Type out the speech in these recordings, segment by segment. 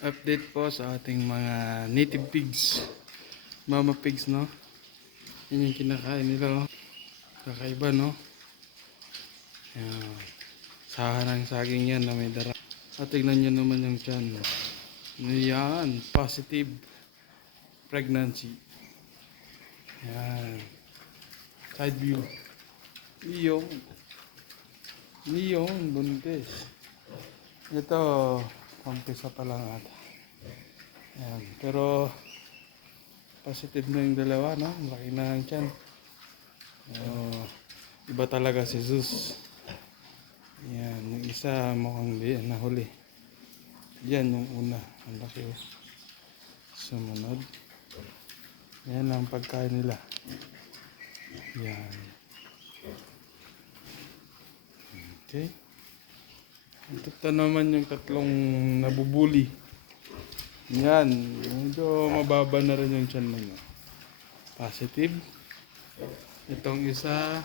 Update po sa ating mga native pigs. Mama pigs, no? Yan yung kinakain nila, oh. Kakaiba, no? Yan. Sahan ng saging yan na may dara. At tignan nyo naman yung tiyan. Yan. Positive pregnancy. Yan. Side view. Iyong. Iyong. Buntis. Ito. Pampisa pa lang ata. Yan. Pero positive na yung dalawa, no? Laki na ang tiyan. Iba talaga si Zeus. Yan. Yung isa mukhang di nahuli. Yan yung una. Ang laki, oh. Sumunod. Yan ang pagkain nila. Yan. Okay. Ito naman yung tatlong nabubuli. Yan. Medyo mababa na rin yung tiyan nila. Positive. Itong isa,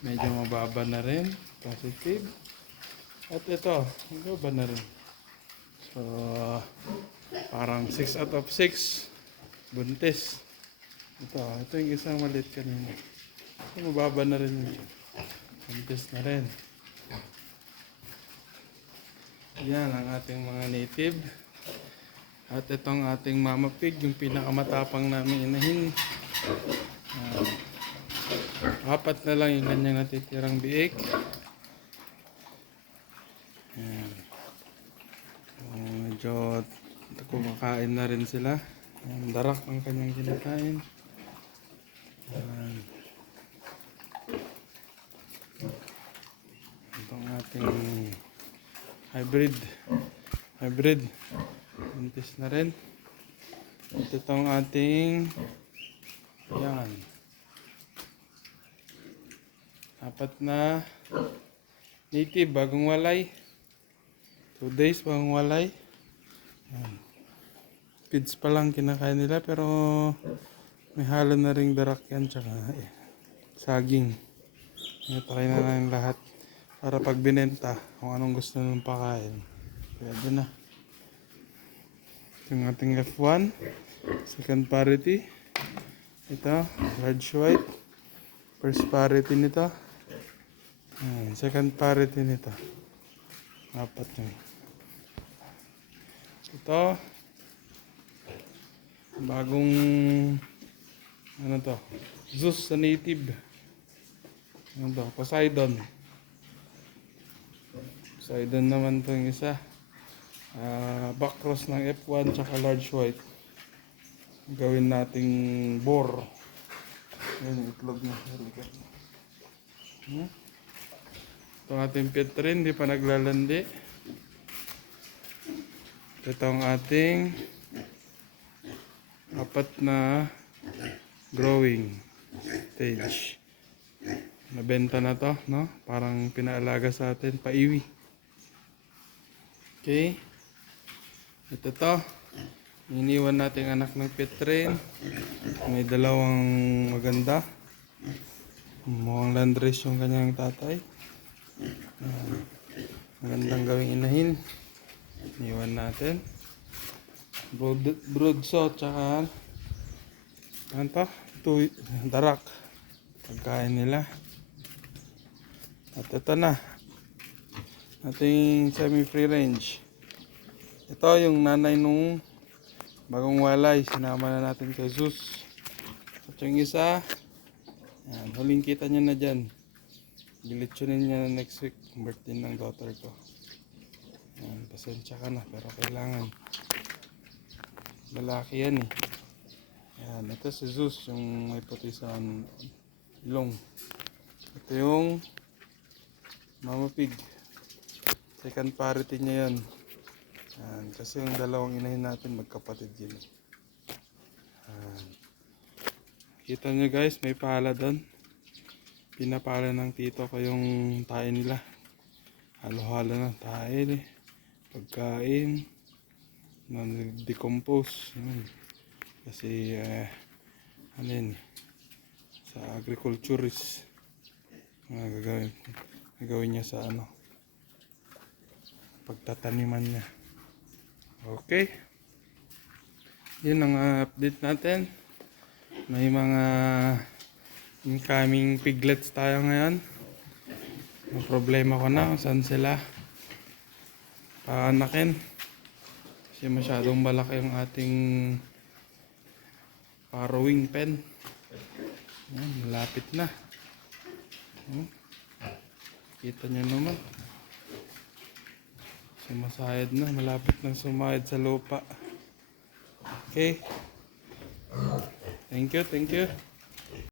medyo mababa na rin. Positive. At ito, mababa na rin. So, parang 6 out of 6. Buntis. Ito yung isang maliit kanina. So, mababa na rin yun. Buntis na rin. Yan ang ating mga native. At itong ating mama pig, yung pinakamatapang namin inahin. Apat na lang yung kanyang natitirang biik. Yan. Medyo kumakain na rin sila. Yan, darak ang kanyang kinakain. Yan. Itong ating hybrid. Buntis na rin. At itong ating yan. Apat na native, bagong walay. 2 days, bagong walay. Yan. Feeds pa lang kinakain nila, pero may halo na ring darak yan, tsaka saging. Try na lang lahat para pag binenta kung anong gusto nung pakain. Pwede na. Ito yung ating F1. Second parity. Ito, large white. First parity nito. Second parity nito. Apat yun. Ito, bagong ano to, Zeus sa native. Ano to, Poseidon naman to yung isa. Backcross ng F1 tsaka large white. Gawin nating boar. Yan yung itlog niya. Itong ating petrin, hindi pa naglalandi. Ito ang ating apat na growing stage. Nabenta na to, no? Parang pinaalaga sa atin, paiwi. Okay. Ito to. Iniwan natin anak ng petrin. May dalawang maganda. Mukhang landrace yung kanyang tatay. Magandang gawing inahin. Iniwan natin. Broodsaw tsaka ano to? Darak. Pagkain nila. At ito na. Ating semi-free range. Ito yung nanay nung bagong walay. Sinama na natin kay Zeus. At yung isa, yan, huling kita nyo na dyan. Gilitsunin niya na next week. Birthday ng daughter ko. Yan, pasensya ka na. Pero kailangan. Lalaki yan eh. Yan, ito si Zeus. Yung may puti sa ilong. Ito yung mama pig. Second parity niya yan. Yan, kasi yung dalawang inahin natin magkapatid yun. Yan. Kita nyo guys, may pala doon. Pinapala ng tito ko yung tae nila. Halo-halo na tae, pagkain, non-decompose. Kasi ano yun, sa agriculturist gagawin niya sa ano, pagtataniman niya. Okay. Yun ang update natin. May mga incoming piglets tayo ngayon. May problema ko na kung saan sila paanakin. Kasi masyadong malaki yung ating farrowing pen. Yan, malapit na. Kita nyo naman. Sumasayad na. Malapit na sumayad sa lupa. Okay. Thank you, thank you.